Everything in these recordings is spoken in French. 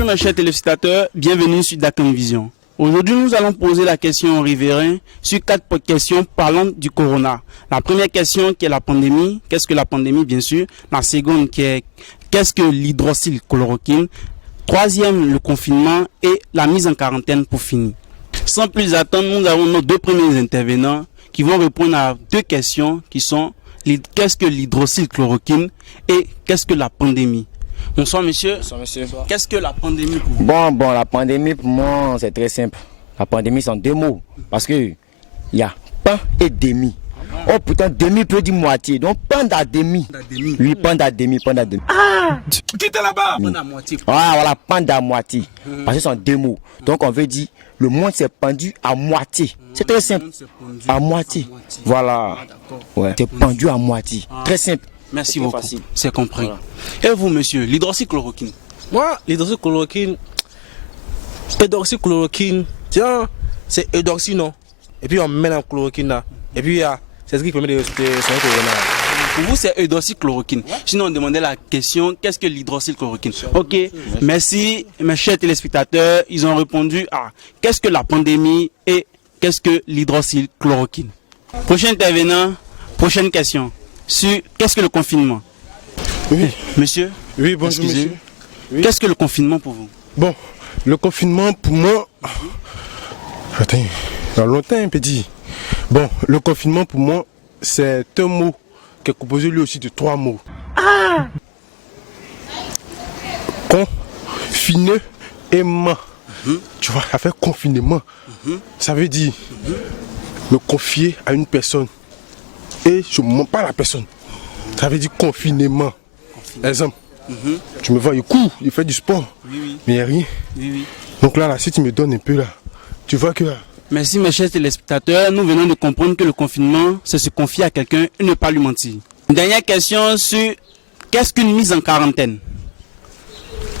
Bonjour mes chers téléspectateurs, bienvenue sur Dakar Vision. Aujourd'hui, nous allons poser la question aux riverains sur 4 questions parlant du corona. La première question qui est la pandémie. Qu'est-ce que la pandémie, bien sûr? La seconde qui est qu'est-ce que l'hydroxychloroquine? Troisième, le confinement et la mise en quarantaine pour finir. Sans plus attendre, nous avons nos 2 premiers intervenants qui vont répondre à 2 questions qui sont qu'est-ce que l'hydroxychloroquine et qu'est-ce que la pandémie? Bonsoir monsieur. Bonsoir monsieur. Qu'est-ce que la pandémie pour vous? Bon, la pandémie pour moi c'est très simple. La pandémie sont 2 mots. Parce que il y a pan et demi. Oh putain, demi peut dire moitié. Donc pandémie. Oui, pandémie. Ah! Qui était là-bas? Pandémie. Ah voilà, pandémie à moitié. Parce que ce sont 2 mots. Donc on veut dire le monde s'est pendu à moitié. C'est très simple. À moitié. Voilà. Ouais. C'est pendu à moitié. Très simple. Merci beaucoup. C'est compris. Voilà. Et vous, monsieur, l'hydroxychloroquine? Moi, l'hydroxychloroquine, tiens, c'est hydroxy, non? Et puis on met la chloroquine là. Et puis c'est ce qui permet de corona. Pour vous, c'est hydroxychloroquine. Sinon, on demandait la question, qu'est-ce que l'hydroxychloroquine? Ok, merci, mes chers téléspectateurs. Ils ont répondu à qu'est-ce que la pandémie et qu'est-ce que l'hydroxychloroquine. Prochain intervenant, prochaine question. Sur qu'est-ce que le confinement? Oui. Monsieur? Oui, bonjour monsieur. Oui. Qu'est-ce que le confinement pour vous? Bon, le confinement pour moi... Attends, il y a longtemps, petit. Bon, le confinement pour moi, c'est un mot qui est composé lui aussi de 3 mots. Ah! Confinement. Tu vois, ça fait confinement. Ça veut dire me confier à une personne. Et je ne mens pas à la personne. Ça veut dire confinement. Exemple, tu me vois, il court, il fait du sport, mais il n'y a rien. Donc là, si tu me donnes un peu là, tu vois que... Merci mes chers téléspectateurs, nous venons de comprendre que le confinement, c'est se confier à quelqu'un et ne pas lui mentir. Une dernière question sur qu'est-ce qu'une mise en quarantaine?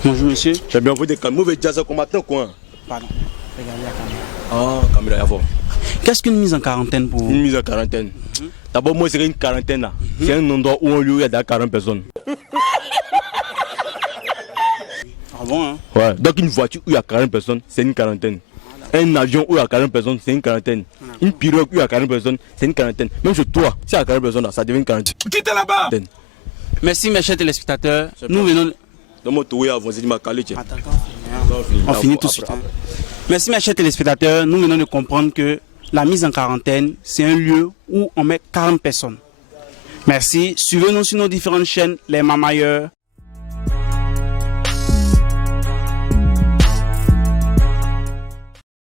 Bonjour monsieur. J'ai bien envie de mauvais jazz combattant quoi. Pardon, regardez la caméra. Ah, caméra à fond. Qu'est-ce qu'une mise en quarantaine pour vous? Une mise en quarantaine. D'abord, moi, c'est une quarantaine là. C'est un endroit où on lui a 40 personnes. Ah bon, hein? Ouais. Donc, une voiture où il y a 40 personnes, c'est une quarantaine. Un avion où il y a 40 personnes, c'est une quarantaine. Une pirogue où il y a 40 personnes, c'est une quarantaine. Même chez toi, si il y a 40 personnes, là, ça devient une quarantaine. Qui était là-bas? Merci, mes chers téléspectateurs. Nous venons. Dans mon tour, on finit tout de suite. Merci, mes chers téléspectateurs. Nous venons de comprendre que la mise en quarantaine, c'est un lieu où on met 40 personnes. Merci. Suivez-nous sur nos différentes chaînes, les Mamailleurs.